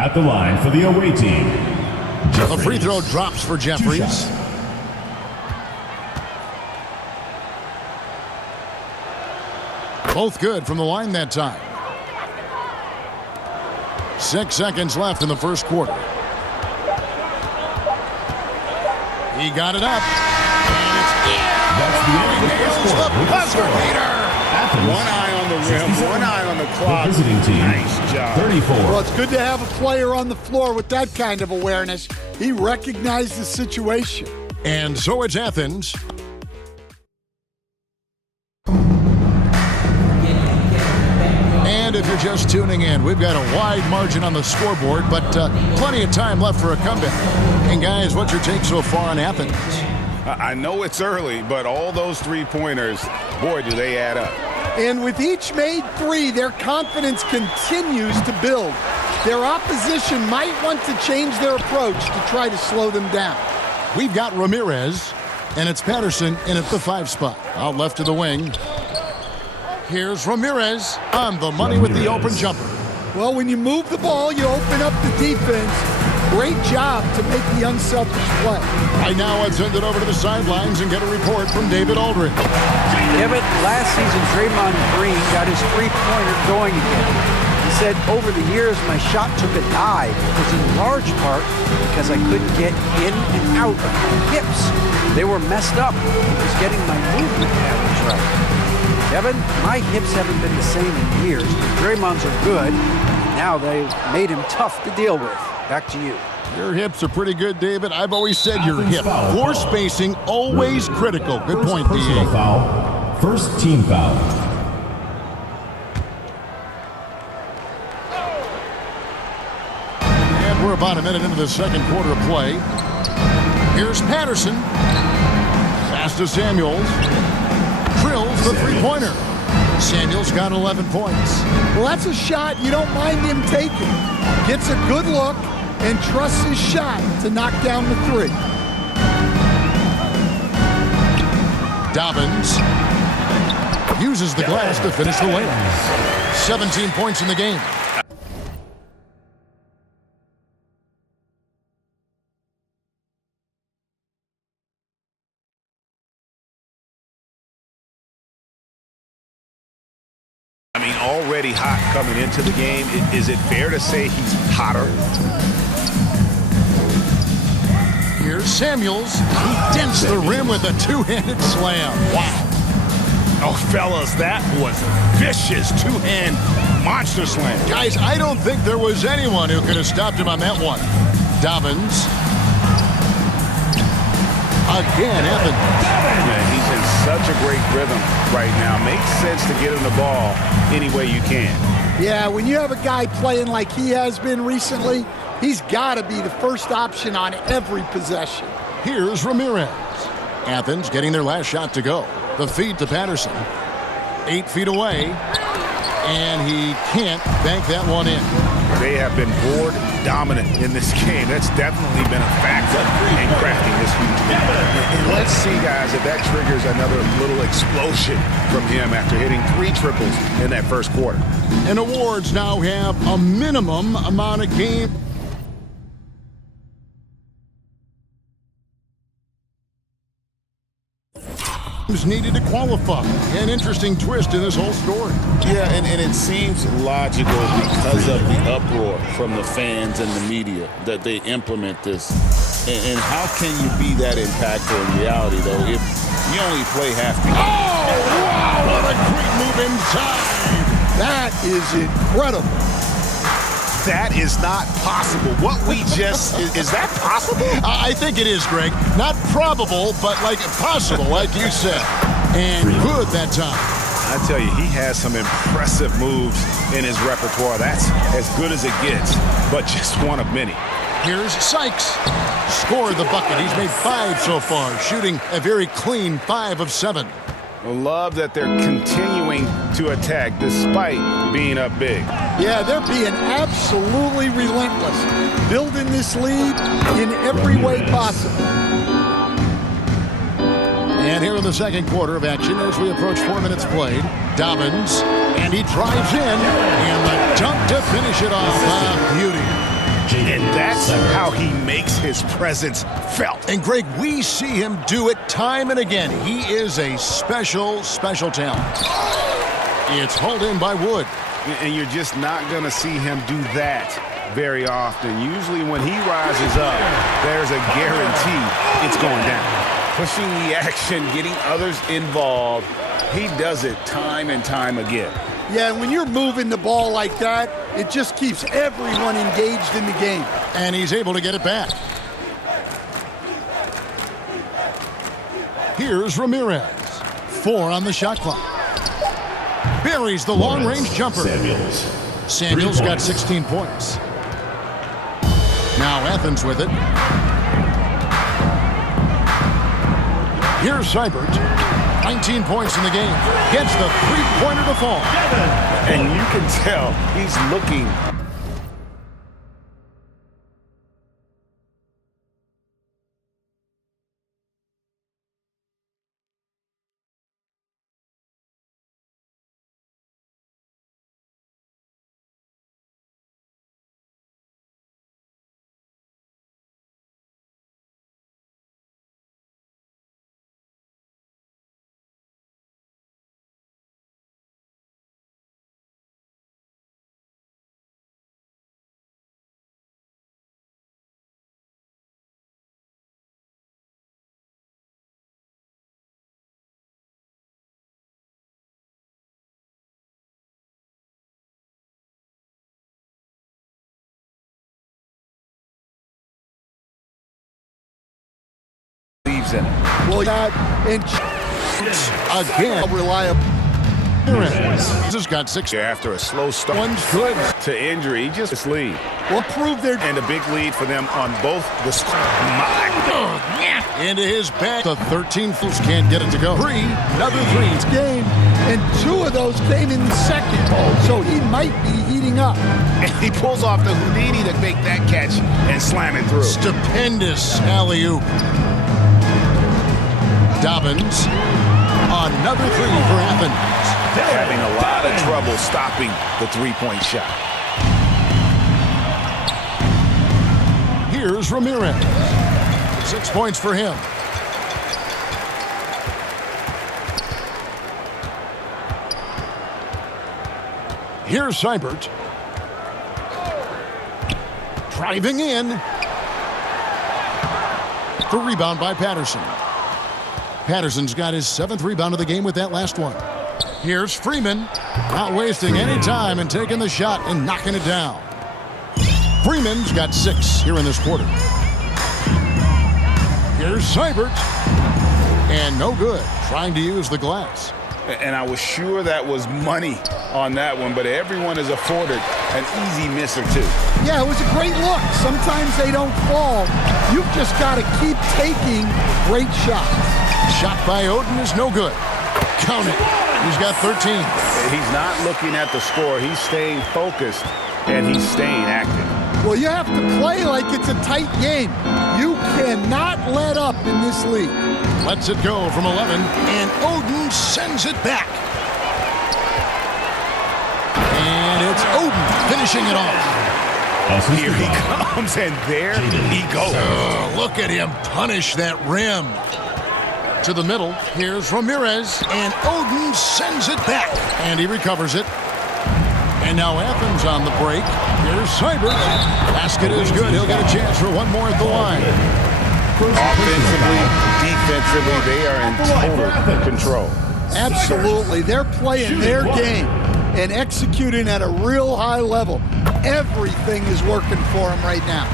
At the line for the away team, The free throw drops for Jeffries. Both good from the line that time. 6 seconds left in the first quarter. He got it up. And it's in. That's the end of the first Nails quarter. the buzzer beater. One eye on the rim, one eye on the clock. The visiting team, Nice job. 34. Well, it's good to have a player on the floor with that kind of awareness. He recognized the situation. And so it's Athens. And if you're just tuning in, we've got a wide margin on the scoreboard, but plenty of time left for a comeback. And guys, what's your take so far on Athens? I know it's early, but all those three-pointers, boy, do they add up. And with each made three, their confidence continues to build. Their opposition might want to change their approach to try to slow them down. We've got Ramirez, and it's Patterson in at the 5 spot. Out left to the wing. Here's Ramirez on the money with the open jumper. Well, when you move the ball, you open up the defense. Great job to make the unselfish play. Right now, I'd send it over to the sidelines and get a report from David Aldridge. Yeah, but last season, Draymond Green got his three-pointer going again. He said, over the years, my shot took a dive. It was in large part because I couldn't get in and out of my hips. They were messed up. It was getting my movement patterns right. Kevin, my hips haven't been the same in years. Draymond's are good. Now they've made him tough to deal with. Back to you. Your hips are pretty good, David. I've always said your Athens hip. foul. Floor spacing, always critical. Good First point, personal D.A. foul. First team foul. And we're about a minute into the second quarter of play. Here's Patterson. Pass to Samuels. Drills the three-pointer. Samuels got 11 points. Well, that's a shot you don't mind him taking. Gets a good look and trusts his shot to knock down the three. Dobbins uses the glass to finish the layup. 17 points in the game. I mean, already hot coming into the game. Is it fair to say he's hotter? Here's Samuels. He dents the rim with a two-handed slam. Wow. Oh, fellas, that was vicious two-hand monster slam. Guys, I don't think there was anyone who could have stopped him on that one. Dobbins. Again, Evans. Yeah, he's in such a great rhythm right now. Makes sense to get him the ball any way you can. Yeah, when you have a guy playing like he has been recently, he's got to be the first option on every possession. Here's Ramirez. Athens getting their last shot to go. The feed to Patterson. 8 feet away. And he can't bank that one in. They have been board dominant in this game. That's definitely been a factor in crafting this huge lead. And let's see, guys, if that triggers another little explosion from him after hitting 3 triples in that first quarter. And awards now have a minimum amount of game. Needed to qualify. An interesting twist in this whole story. Yeah, and it seems logical because of the uproar from the fans and the media that they implement this. And how can you be that impactful in reality, though, if you only play half the game? Oh, wow, what a great move inside. That is incredible. That is not possible. What we just, is that possible? I think it is, Greg. Not probable, but like possible, like you said. And good that time. I tell you, he has some impressive moves in his repertoire. That's as good as it gets, but just one of many. Here's Sykes. Scored the bucket. He's made 5 so far, shooting a very clean 5 of 7. I love that they're continuing to attack despite being up big. Yeah, they're being absolutely relentless, building this lead in every way possible. And here in the second quarter of action as we approach 4 minutes played, Dobbins, and he drives in, and the dunk to finish it off. Beauty. how he makes his presence felt. And Greg, we see him do it time and again. He is a special, special talent. It's hauled in by Wood. And you're just not going to see him do that very often. Usually when he rises up, there's a guarantee it's going down. Pushing the action, getting others involved, he does it time and time again. Yeah, when you're moving the ball like that, it just keeps everyone engaged in the game. And he's able to get it back. Here's Ramirez. 4 on the shot clock. Buries the long-range jumper. Samuels got 16 points. Now Athens with it. Here's Seibert. 19 points in the game. Gets the three-pointer to fall. And you can tell he's looking. In it. Well, that and Again, reliable. He's just got 6. After a slow start One's good. to injury, he just lead. Will prove their And a big lead for them on both the Into his back. The 13 fools can't get it to go. Another 3. game, and 2 of those came in the second. So he might be heating up. And he pulls off the Houdini to make that catch and slam it through. Stupendous alley-oop. Dobbins. Another 3 for Athens. Having a lot of trouble stopping the three-point shot. Here's Ramirez. 6 points for him. Here's Seibert. Driving in. The rebound by Patterson. Patterson's got his 7th rebound of the game with that last one. Here's Freeman. Not wasting any time and taking the shot and knocking it down. Freeman's got 6 here in this quarter. Here's Seibert. And no good. Trying to use the glass. And I was sure that was money on that one, but everyone is afforded an easy miss or 2. Yeah, it was a great look. Sometimes they don't fall. You've just got to keep taking great shots. Shot by Oden is no good. Count it. He's got 13. He's not looking at the score. He's staying focused, and he's staying active. Well, you have to play like it's a tight game. You cannot let up in this league. Lets it go from 11, and Oden sends it back. And it's Oden finishing it off. Here he comes, and there he goes. Oh, look at him punish that rim. To the middle, here's Ramirez, and Oden sends it back. And he recovers it. And now Athens on the break. Here's Seibert. Basket is good. He'll get a chance for one more at the line. Offensively, defensively, they are in total control. Absolutely. They're playing their game and executing at a real high level. Everything is working for them right now.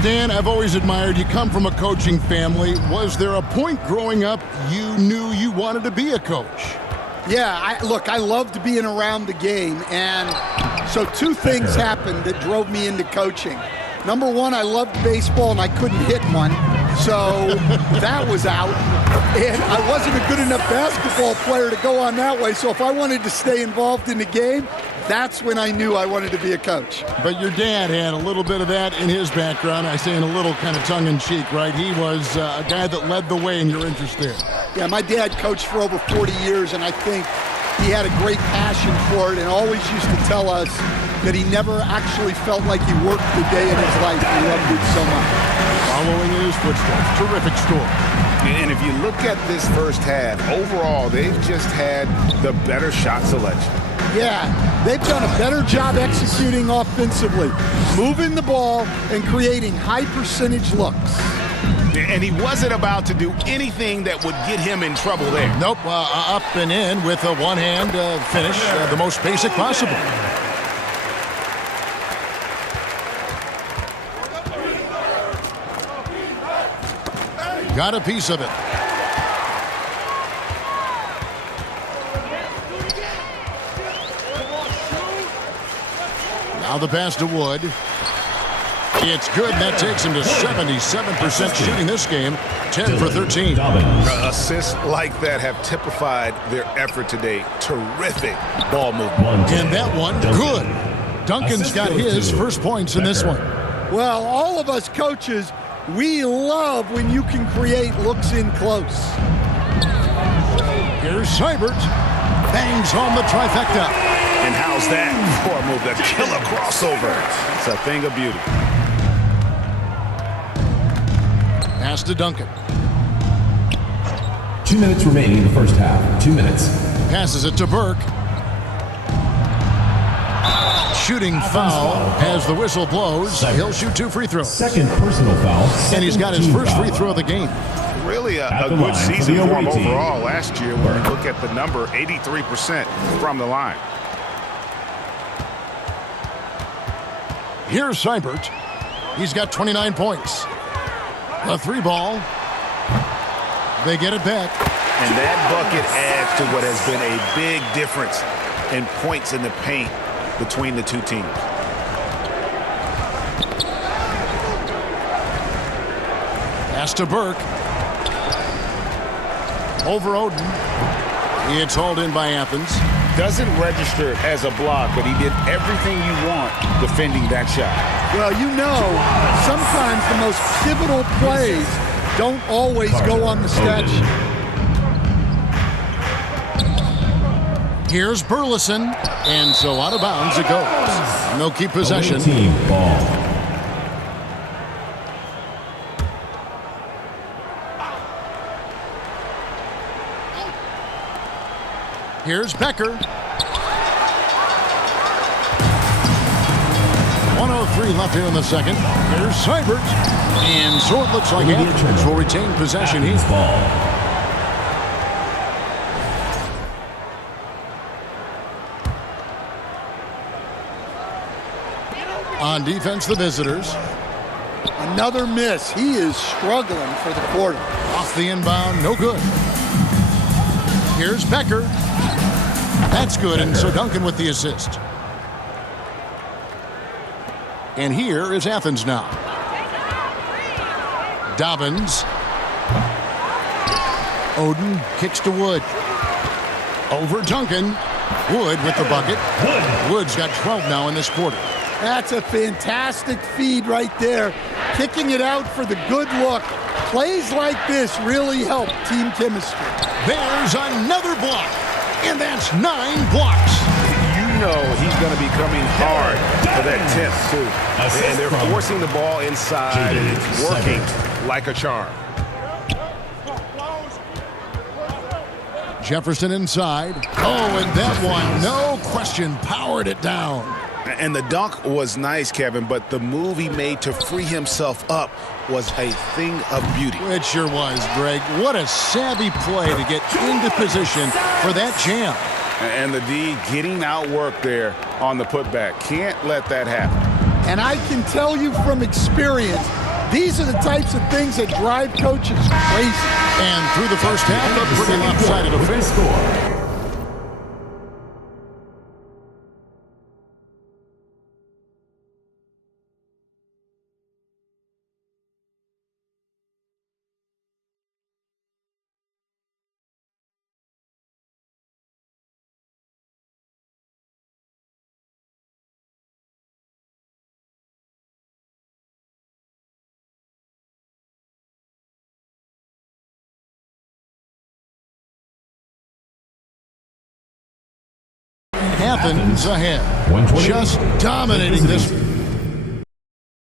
Stan, I've always admired you. Come from a coaching family. Was there a point growing up you knew you wanted to be a coach? Yeah, I loved being around the game, and so 2 things happened that drove me into coaching. Number 1, I loved baseball, and I couldn't hit one, so that was out. And I wasn't a good enough basketball player to go on that way, so if I wanted to stay involved in the game, that's when I knew I wanted to be a coach. But your dad had a little bit of that in his background. I say in a little kind of tongue-in-cheek, right? He was a guy that led the way in your interest there. Yeah, my dad coached for over 40 years, and I think he had a great passion passion for it and always used to tell us that he never actually felt like he worked the day in his life. He loved it so much. Following in his footsteps. Terrific score. And if you look at this first half, overall, they've just had the better shot selection. Yeah, they've done a better job executing offensively, moving the ball and creating high percentage looks. And he wasn't about to do anything that would get him in trouble there. Nope, up and in with a one-hand finish, the most basic possible. Got a piece of it. Now the pass to Wood. It's good. That takes him to 77% shooting this game. 10 for 13. Assists like that have typified their effort today. Terrific ball movement. And that one, good. Duncan's got his first points in this one. Well, all of us coaches, we love when you can create looks in close. Here's Seibert. Bangs home the trifecta. And how's that for a move? The killer crossover. It's a thing of beauty. Pass to Duncan. 2 minutes remaining in the first half. 2 minutes. Passes it to Burke. Shooting foul as the whistle blows. He'll shoot 2 free throws. Second personal foul. And he's got his first free throw of the game. Really a the good line for season the for him away team. overall last year. When you look at the number, 83% from the line. Here's Seibert. He's got 29 points. A 3-ball. They get it back. And that bucket adds to what has been a big difference in points in the paint between the two teams. Pass to Burke. Over Oden. It's hauled in by Athens. Doesn't register as a block, but he did everything you want defending that shot. Well, you know, sometimes the most pivotal plays don't always go on the stat sheet. Here's Burleson. And so out of bounds it goes. And they'll keep possession. Away team ball. Here's Becker. 1:03 left here in the second. Here's Seibert. And so it looks like Athens will retain possession here. Ball. On defense, the visitors. Another miss. He is struggling for the quarter. Off the inbound, no good. Here's Becker. That's good, and so Duncan with the assist. And here is Athens now. Dobbins. Oden kicks to Wood. Over Duncan. Wood with the bucket. Wood's got 12 now in this quarter. That's a fantastic feed right there. Kicking it out for the good look. Plays like this really help team chemistry. There's another block, and that's 9 blocks. You know he's going to be coming hard for that 10th, too. And they're forcing the ball inside, and it's working like a charm. Jefferson inside. Oh, and that one, no question, powered it down. And the dunk was nice, Kevin, but the move he made to free himself up was a thing of beauty. It sure was, Greg. What a savvy play to get into position for that jam. And the D getting outworked there on the putback. Can't let that happen. And I can tell you from experience, these are the types of things that drive coaches crazy. And through the first half, a pretty lopsided affair. Score. Athens ahead. 120. Just dominating this